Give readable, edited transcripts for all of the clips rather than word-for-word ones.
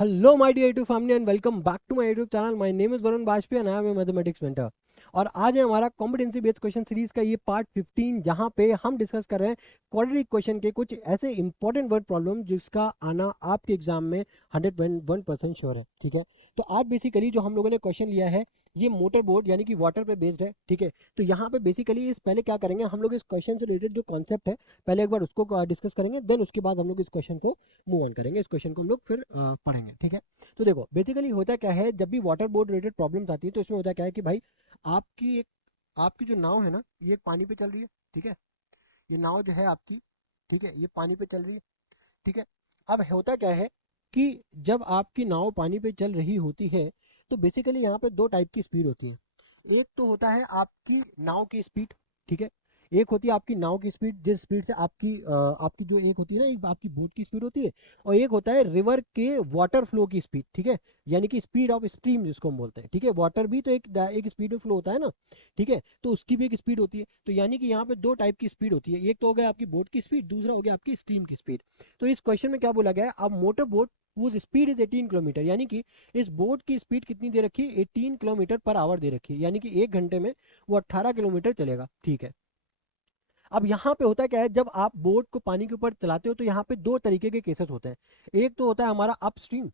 Hello, my dear YouTube family, and welcome back to my YouTube channel. My name is Varun Bajpayee and I am a mathematics mentor. और आज है हमारा competency based question series का ये part 15, जहाँ पे हम discuss कर रहे हैं क्वाड्रेटिक क्वेश्चन के कुछ ऐसे इंपॉर्टेंट वर्ड प्रॉब्लम जिसका आना आपके एग्जाम में 101% श्योर है। ठीक है, तो आज बेसिकली जो हम लोगों ने क्वेश्चन लिया है ये मोटर बोट यानी कि वाटर पे बेस्ड है। ठीक है, तो यहाँ पे बेसिकली इस पहले क्या करेंगे हम लोग, इस क्वेश्चन से रिलेटेड जो कॉन्सेप्ट है पहले एक बार उसको डिस्कस करेंगे, देन उसके बाद हम लोग इस क्वेश्चन को मूव ऑन करेंगे। इस क्वेश्चन को हम लोग फिर पढ़ेंगे। ठीक है, तो देखो बेसिकली होता क्या है, जब भी वाटर बोर्ड रिलेटेड प्रॉब्लम्स आती है तो इसमें होता क्या है कि भाई आपकी जो नाव है ना, ये पानी पे चल रही है। ठीक है, ये नाव जो है आपकी, ठीक है, ये पानी पे चल रही है। ठीक है, अब होता क्या है कि जब आपकी नाव पानी पे चल रही होती है तो बेसिकली यहाँ पे दो टाइप की स्पीड होती है। एक तो होता है आपकी नाव की स्पीड। ठीक है, एक होती है आपकी नाव की स्पीड, जिस स्पीड से आपकी जो एक होती है ना, एक आपकी बोट की स्पीड होती है, और एक होता है रिवर के वाटर फ्लो की स्पीड। ठीक है, यानी कि स्पीड ऑफ स्ट्रीम जिसको हम बोलते हैं। ठीक है, वाटर भी तो एक स्पीड में फ्लो होता है ना। ठीक है, तो उसकी भी एक स्पीड होती है। तो यानी कि यहाँ पे दो टाइप की स्पीड होती है, एक तो हो गया आपकी बोट की स्पीड, दूसरा हो गया आपकी स्ट्रीम की स्पीड। तो इस क्वेश्चन में क्या बोला गया है, अब motor boat whose speed is 18 kilometre, यानी कि इस बोट की स्पीड कितनी दे रखी है, 18 किलोमीटर पर आवर दे रखी है, यानी कि एक घंटे में वो 18 किलोमीटर चलेगा। ठीक है, अब यहाँ पे होता क्या है, जब आप बोट को पानी के ऊपर चलाते हो तो यहाँ पे दो तरीके के केसेस होते हैं। एक तो होता है हमारा अपस्ट्रीम।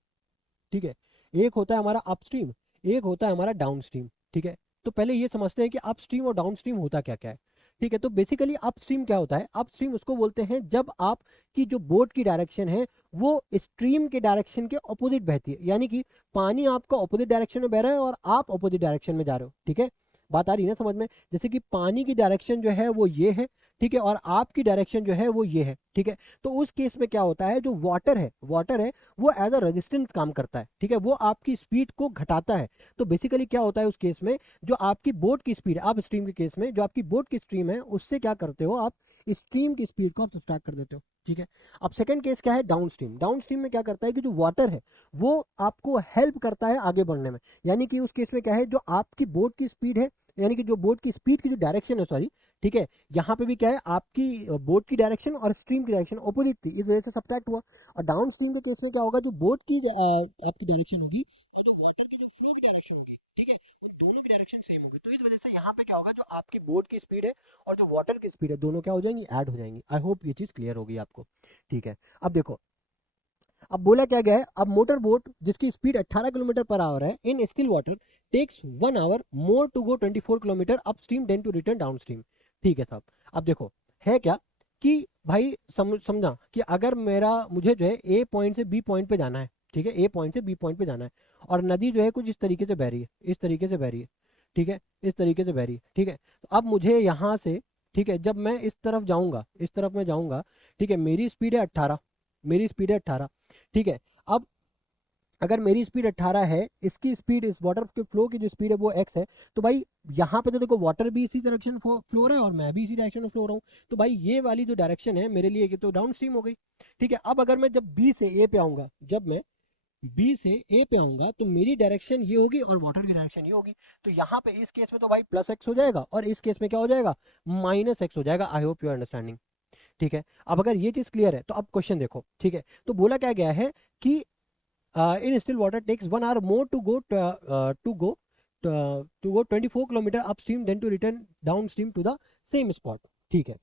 ठीक है, एक होता है हमारा अपस्ट्रीम, एक होता है हमारा डाउनस्ट्रीम। ठीक है, तो पहले ये समझते हैं कि अपस्ट्रीम और डाउनस्ट्रीम होता क्या क्या है। ठीक है, तो बेसिकली अपस्ट्रीम क्या होता है, अपस्ट्रीम उसको बोलते हैं जब आपकी जो बोट की डायरेक्शन है वो स्ट्रीम के डायरेक्शन के ऑपोजिट बहती है, यानी कि पानी आपका ऑपोजिट डायरेक्शन में बह रहा है और आप ऑपोजिट डायरेक्शन में जा रहे हो। ठीक है, बात आ रही है ना समझ में, जैसे कि पानी की डायरेक्शन जो है वो ये है। ठीक है, और आपकी डायरेक्शन जो है वो ये है। ठीक है, तो उस केस में क्या होता है, जो वाटर है वो एज अ रेजिस्टेंस काम करता है। ठीक है, वो आपकी स्पीड को घटाता है। तो बेसिकली क्या होता है उस केस में, जो आपकी बोट की स्पीड है, आप स्ट्रीम के केस में जो आपकी बोट की स्ट्रीम है उससे क्या करते हो आप, स्ट्रीम की स्पीड को आप सब्ट्रैक्ट कर देते हो। ठीक है, अब सेकंड केस क्या है, डाउन स्ट्रीम। डाउन स्ट्रीम में क्या करता है कि जो वाटर है वो आपको हेल्प करता है आगे बढ़ने में, यानी कि उस केस में क्या है, जो आपकी बोट की स्पीड है, यानी कि जो बोट की स्पीड की जो डायरेक्शन है, सॉरी, ठीक है, यहाँ पे भी क्या है, आपकी बोट की डायरेक्शन और स्ट्रीम की डायरेक्शन ऑपोजिट थी, इस वजह से सब्ट्रैक्ट हुआ। और डाउन स्ट्रीम के केस में क्या होगा, जो बोट की आपकी डायरेक्शन होगी और जो वाटर की जो फ्लो की डायरेक्शन होगी, ठीक है, उन दोनों की डायरेक्शन सेम होगी। तो इस वजह से यहाँ पे क्या होगा, जो आपकी बोट की स्पीड है और जो वाटर की स्पीड है दोनों क्या हो जाएंगी, ऐड हो जाएंगी। आई होप ये चीज़ क्लियर होगी आपको। ठीक है, अब देखो, अब बोला क्या गया है, अब मोटर बोट जिसकी स्पीड 18 किलोमीटर पर आवर है in still water takes 1 hour more to go 24 kilometre upstream then to return downstream. ठीक है साहब, अब देखो है क्या कि भाई समझा कि अगर मुझे जो है ए पॉइंट से बी पॉइंट पे जाना है। ठीक है, ए पॉइंट से बी पॉइंट पे जाना है और नदी जो है कुछ इस तरीके से बह रही है, इस तरीके से बह रही है। ठीक है, इस तरीके से बह रही है। ठीक है, तो अब मुझे यहाँ से, ठीक है, जब मैं इस तरफ जाऊंगा, इस तरफ मैं जाऊंगा, ठीक है, मेरी स्पीड है 18, मेरी स्पीड है 18। ठीक है, अब अगर मेरी स्पीड 18 है, इसकी स्पीड, इस वाटर के फ्लो की जो स्पीड है वो x है, तो भाई यहाँ पे तो देखो वाटर भी इसी डायरेक्शन फ्लो हो रहा है और मैं भी इसी डायरेक्शन में फ्लो हो रहा हूँ। तो भाई ये वाली जो डायरेक्शन है मेरे लिए ये तो डाउन स्ट्रीम हो गई। ठीक है, अब अगर मैं जब बी से ए पे आऊंगा, जब मैं बी से ए पे आऊंगा तो मेरी डायरेक्शन ये होगी और वाटर की डायरेक्शन ये होगी। तो यहाँ पे इस केस में तो भाई प्लस एक्स हो जाएगा और इस केस में क्या हो जाएगा, माइनस एक्स हो जाएगा। आई होप यू अंडरस्टैंडिंग। ठीक है, अब अगर ये चीज क्लियर है तो अब क्वेश्चन देखो। ठीक है, तो बोला क्या गया है कि in still water takes 1 hour more to go 24 kilometre upstream than to return downstream to the same spot। ठीक है,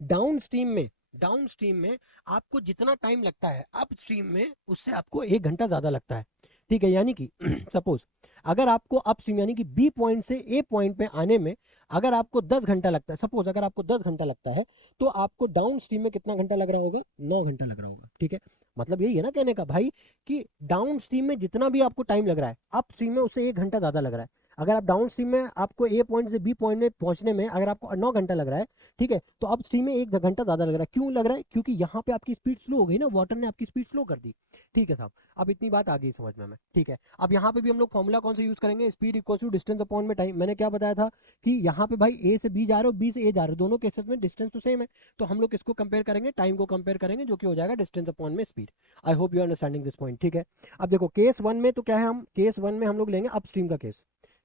डाउन स्ट्रीम में आपको जितना टाइम लगता है अप स्ट्रीम में उससे आपको 1 घंटा ज्यादा लगता है। ठीक है, यानी कि सपोज अगर आपको अप स्ट्रीम यानी कि बी पॉइंट से ए पॉइंट में आने में अगर आपको 10 घंटा लगता है, सपोज अगर आपको 10 घंटा लगता है, तो आपको डाउन स्ट्रीम में कितना घंटा लग रहा होगा, 9 घंटा लग रहा होगा। ठीक है, मतलब यही है ना कहने का भाई कि डाउन स्ट्रीम में जितना भी आपको टाइम लग रहा है अप स्ट्रीम में उससे 1 घंटा ज्यादा लग रहा है। अगर आप डाउन स्ट्रीम में आपको ए पॉइंट से बी पॉइंट में पहुंचने में अगर आपको 9 घंटा लग रहा है, ठीक है, तो अब स्ट्रीम में 1 घंटा ज्यादा लग रहा है। क्यों लग रहा है, क्योंकि यहाँ पे आपकी स्पीड स्लो हो गई ना, वाटर ने आपकी स्पीड स्लो कर दी। ठीक है साहब, अब इतनी बात आ गई समझ में हमें। ठीक है, अब यहाँ पे भी हम लोग फॉर्मूला कौन सा यूज करेंगे, speed equal to distance upon में टाइम। मैंने क्या बताया था कि यहाँ पे भाई ए से बी जा रहे हो, बी से ए जा रहे हो, दोनों केसेस में डिस्टेंस तो सेम है, तो हम लोग किसको कंपेयर करेंगे, टाइम को कंपेयर करेंगे, जो कि हो जाएगा डिस्टेंस अपॉन में speed. I hope you understanding this point. ठीक है, अब देखो केस वन में तो क्या है, हम केस वन में हम लोग लेंगे अपस्ट्रीम का केस।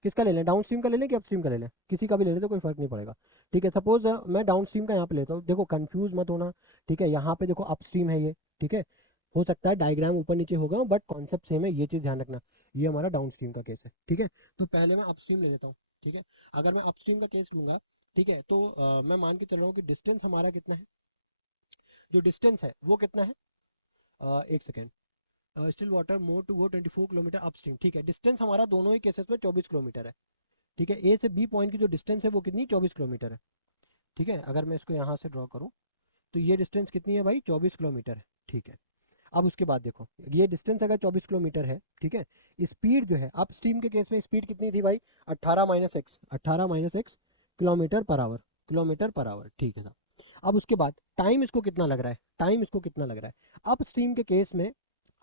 किसका ले लें, डाउन स्ट्रीम का ले लें कि अपस्ट्रीम का ले लें, किसी का भी ले लें तो कोई फर्क नहीं पड़ेगा। ठीक है, सपोज मैं डाउन स्ट्रीम का यहाँ पे लेता हूँ, देखो कंफ्यूज मत होना। ठीक है, यहाँ पे देखो अपस्ट्रीम है ये। ठीक है, हो सकता है डायग्राम ऊपर नीचे होगा बट कॉन्सेप्ट सेम है, ये चीज़ ध्यान रखना। ये हमारा डाउन स्ट्रीम का केस है, ठीक है। तो पहले मैं अपस्ट्रीम ले लेता हूँ, ठीक है। अगर मैं अपस्ट्रीम का केस लूंगा, ठीक है, तो मैं मान के चल रहा हूँ कि डिस्टेंस हमारा कितना है, जो डिस्टेंस है वो कितना है, एक second, still water more to go 24 kilometre upstream, ठीक है। डिस्टेंस हमारा दोनों ही केसेस में 24 किलोमीटर है, ठीक है। ए से बी पॉइंट की जो डिस्टेंस है वो कितनी, 24 किलोमीटर है, ठीक है। अगर मैं इसको यहाँ से ड्रॉ करूँ तो ये डिस्टेंस कितनी है भाई, 24 किलोमीटर है, ठीक है। अब उसके बाद देखो, ये डिस्टेंस अगर 24 किलोमीटर है, ठीक है, स्पीड जो है अप स्ट्रीम के केस में स्पीड कितनी थी भाई, 18 - x kilometre per our, kilometre per our, ठीक है साहब। अब उसके बाद टाइम इसको कितना लग रहा है, टाइम इसको कितना लग रहा है, अप स्ट्रीम के केस में,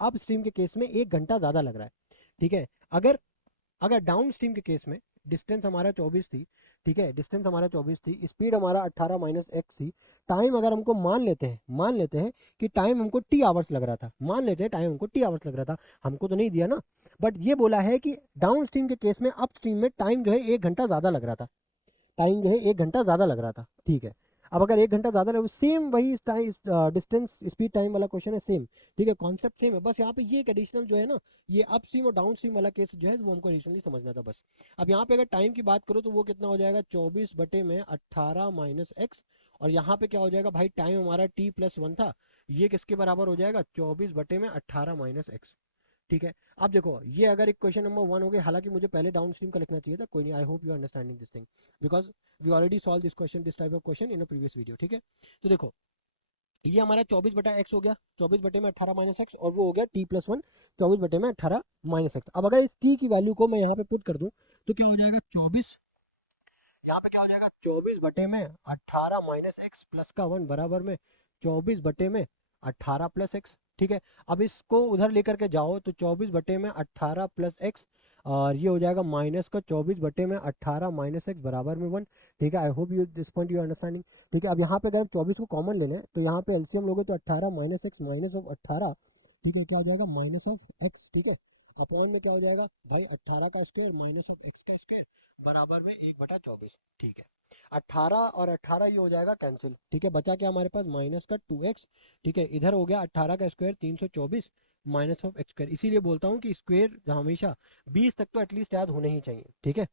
अप स्ट्रीम के केस में 1 घंटा ज़्यादा लग रहा है, ठीक है। अगर अगर डाउन स्ट्रीम के केस में डिस्टेंस हमारा 24 थी, ठीक है, डिस्टेंस हमारा 24 थी, स्पीड हमारा 18 - x थी, टाइम अगर हमको मान लेते हैं कि टाइम हमको टी आवर्स लग रहा था, मान लेते हैं टाइम हमको टी आवर्स लग रहा था, हमको तो नहीं दिया ना, बट ये बोला है कि डाउन स्ट्रीम के केस में अप स्ट्रीम में टाइम जो है 1 घंटा ज़्यादा लग रहा था, टाइम जो है 1 घंटा ज़्यादा लग रहा था, ठीक है। अब अगर 1 घंटा ज़्यादा लगे, सेम वही टाइम डिस्टेंस स्पीड टाइम वाला क्वेश्चन है, सेम, ठीक है, कॉन्सेप्ट सेम है, बस यहाँ पे ये एक एडिशनल जो है ना, ये अप स्ट्रीम और डाउन स्ट्रीम वाला केस जो है वो हमको एडिशनली समझना था बस। अब यहाँ पे अगर टाइम की बात करो तो वो कितना हो जाएगा, 24/18 - x, और यहाँ पे क्या हो जाएगा भाई, टाइम हमारा t+1 था, ये किसके बराबर हो जाएगा, 24/18 - x, ठीक है। अब देखो ये अगर एक क्वेश्चन नंबर 1 हो गया, हालांकि मुझे पहले डाउन स्ट्रीम का लिखना चाहिए था, कोई नहीं, I hope you understanding this thing, because we already solve this question, this type of question in a previous video, ठीक है। तो देखो ये हमारा 24/x हो गया, 24/18 - x, और वो हो गया t+1, 24/18 - x। अब अगर इस t की वैल्यू को मैं यहाँ पे पुट कर दूँ तो क्या हो जाएगा, 24, यहाँ पे क्या हो जाएगा, 24/18 - x प्लस का 1 बराबर में 24/18 + x, ठीक है। अब इसको उधर लेकर के जाओ तो 24/18 + x, और ये हो जाएगा माइनस का 24/18 - x बराबर में 1, ठीक है। आई hope you this point you understanding, ठीक है। अब यहाँ पे अगर 24 को कॉमन ले लें तो यहाँ पे एलसीएम लोगे तो 18 - x माइनस ऑफ 18, ठीक है, क्या हो जाएगा, माइनस ऑफ x, ठीक है। अपॉन में क्या हो जाएगा भाई, 18 का स्क्वायर माइनस ऑफ x का स्क्वायर बराबर में 1/24, ठीक है। 18 और 18 ये हो जाएगा कैंसिल, ठीक है, बचा क्या हमारे पास, माइनस का 2x, ठीक है। इधर हो गया 18 का square 324 minus of x square, इसीलिए बोलता हूँ कि स्क्वायर हमेशा 20 तक तो एटलीस्ट याद होने ही चाहिए, ठीक है।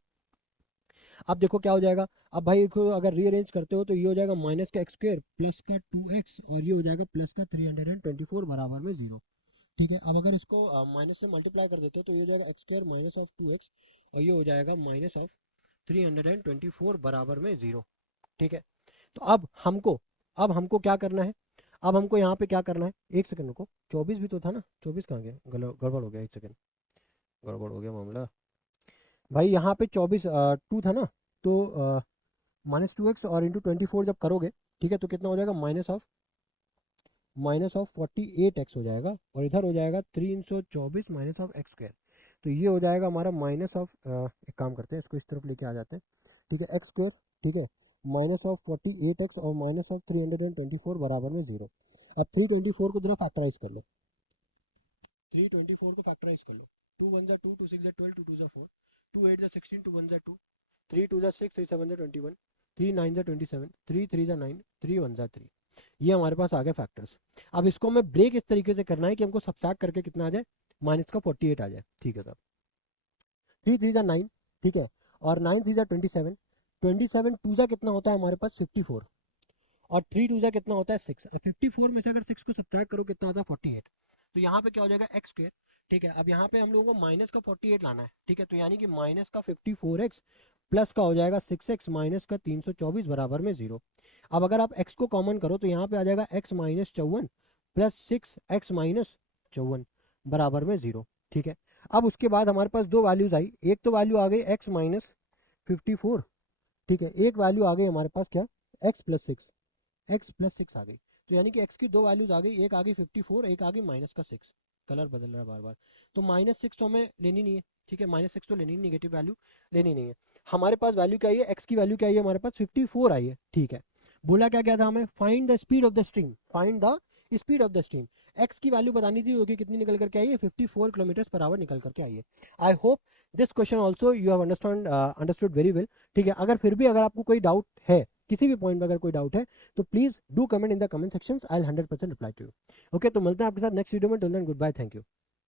अब देखो क्या हो जाएगा, अब भाई को अगर रीअरेंज करते हो तो ये हो जाएगा माइनस का x स्क्वायर प्लस का 2x, और ये हो जाएगा प्लस का 324 बराबर में 0, ठीक है। अब अगर इसको माइनस से मल्टीप्लाई कर देते हैं तो ये हो जाएगा x square minus of 2x, और ये हो जाएगा माइनस ऑफ 324 बराबर में 0, ठीक है। तो अब हमको क्या करना है, अब हमको यहाँ पे क्या करना है, एक सेकंड रुको, 24 भी तो था ना, 24 कहाँ गया, गड़बड़ हो गया, एक सेकंड, गड़बड़ हो गया मामला भाई, यहाँ पे 24 2 था ना, तो -2x और इंटू 24 जब करोगे, ठीक है, तो कितना हो जाएगा, माइनस ऑफ 48x हो जाएगा, और इधर हो जाएगा 324 माइनस ऑफ एक्स स्क्वायर, तो ये हो जाएगा हमारा माइनस ऑफ, एक काम करते हैं इसको इस तरफ लेके आ जाते हैं, ठीक है, एक्स स्क्वायर, ठीक है, माइनस ऑफ 48x और माइनस ऑफ 324 बराबर में 0। अब 324 को जरा फैक्टराइज कर लो, 324 को फैक्टराइज कर लो, 2 1 जा 2, 2 6 जा 12, 2 2 जा 4, 2 8 जा 16, 2 1 जा 2, 3 2 जा 6, 3 7 जा 21, 3 9 जा 27, 3 3 जा 9, 3 1 जा 3, ये हमारे पास आ गए फैक्टर्स। अब इसको हमें ब्रेक इस तरीके से करना है कि हमको सब्ट्रैक्ट करके कितना आ जाए, माइनस का 48 आ जाए, ठीक है सर। 3 3 जा 9, ठीक है, और 9 3 जा 27, 27 2 जा कितना होता है हमारे पास 54, और 3 2 जा कितना होता है 6, और 54 में से अगर 6 को सब्ट्रैक्ट करो कितना आता है 48, तो यहाँ पे क्या हो जाएगा एक्स स्क्वायर, ठीक है। अब यहाँ पे हम लोगों को माइनस का 48 लाना है, ठीक है, तो यानी कि माइनस का 54x प्लस का हो जाएगा 6x माइनस का 324 बराबर में 0। अब अगर आप x को कॉमन करो तो यहाँ पे आ जाएगा x minus 54 plus 6x minus 54 बराबर में 0, ठीक है। अब उसके बाद हमारे पास दो वैल्यूज आई, एक तो वैल्यू आ गई x माइनस 54, ठीक है, एक वैल्यू आ गई हमारे पास क्या, x प्लस 6 आ गई, तो यानी कि x की दो वैल्यूज आ गई, एक आ गई 54, एक आ गई माइनस का 6, कलर बदल रहा है बार बार, तो -6 तो हमें लेनी नहीं है, ठीक है, -6 तो लेनी नहीं, नेगेटिव वैल्यू लेनी नहीं है। हमारे पास वैल्यू क्या आई है, x की वैल्यू क्या आई है, हमारे पास 54 आई है, ठीक है। बोला क्या क्या था हमें, find the speed of the stream, find the speed of the stream, x की वैल्यू बतानी थी, होगी कितनी निकल करके आई है, 54 किलोमीटर पर आवर निकल करके आई है। I hope this question also you have understood very well, ठीक है। अगर फिर भी अगर आपको कोई डाउट है किसी भी पॉइंट में अगर कोई डाउट है तो please do comment in the comment section, I will 100% reply to you. Okay, तो मिलते हैं आपके साथ नेक्स्ट वीडियो में। Till then goodbye, thank you.